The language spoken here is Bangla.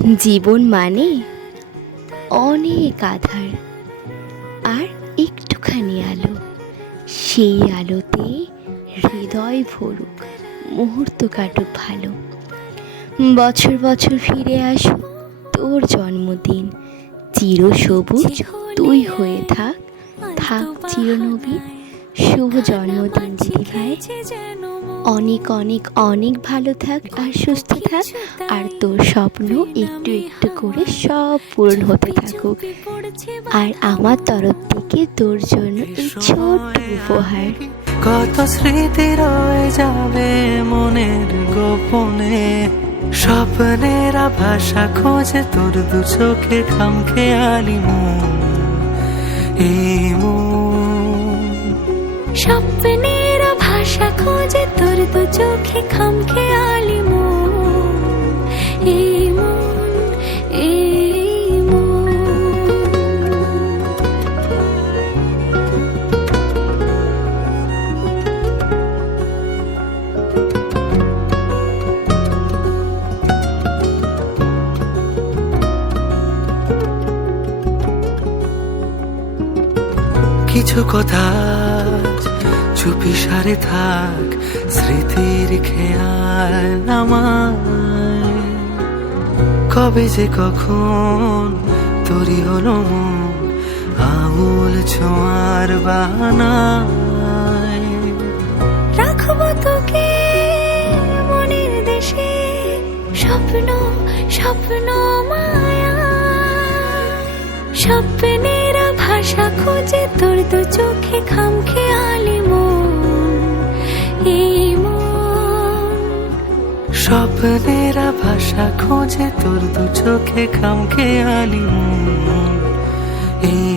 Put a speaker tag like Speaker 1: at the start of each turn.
Speaker 1: জীবন মানে অনেক আধার আর একটুখানি আলো। সেই আলোতে হৃদয় ভরুক, মুহূর্ত কাটুক ভালো। বছর বছর ফিরে আসুক তোর জন্মদিন। চির সবুজ তুই হয়ে থাক থাক চিরনবীন। শুভ জন্মদিন ভাই অনেক অনেক অনেক ভালো থাক আর সুস্থ থাক। আর তোর স্বপ্ন একটু একটু করে সব পূরণ হতে থাকুক। আর আমার তরফ থেকে তোর জন্য এই ছোট্ট উপহার।
Speaker 2: কত স্মৃতি রয়ে যাবে মনের গোপনে। স্বপ্নের ভাষা খোঁজে তোর দু চোখে খাম খেয়ালি মন। এই মন
Speaker 3: স্বপ্নের ভাষা খোঁজে তোর চোখে খাম খেয়ালি এই এই মন।
Speaker 2: কিছু কথা চুপি সারে থাক স্মৃতির খেয়াল নামায়। কবে যে কখন তরি হলো মন, আঙুল ছোঁয়ার বাহানায়
Speaker 3: রাখব তোকে মনের দেশে, স্বপ্ন স্বপ্ন মায়া স্বপ্নের ভাষা খোঁজে তোর দু চোখে খাম
Speaker 2: স্বপ্নের ভাষা খোঁজে তোর দু চোখে খামখে আলি এই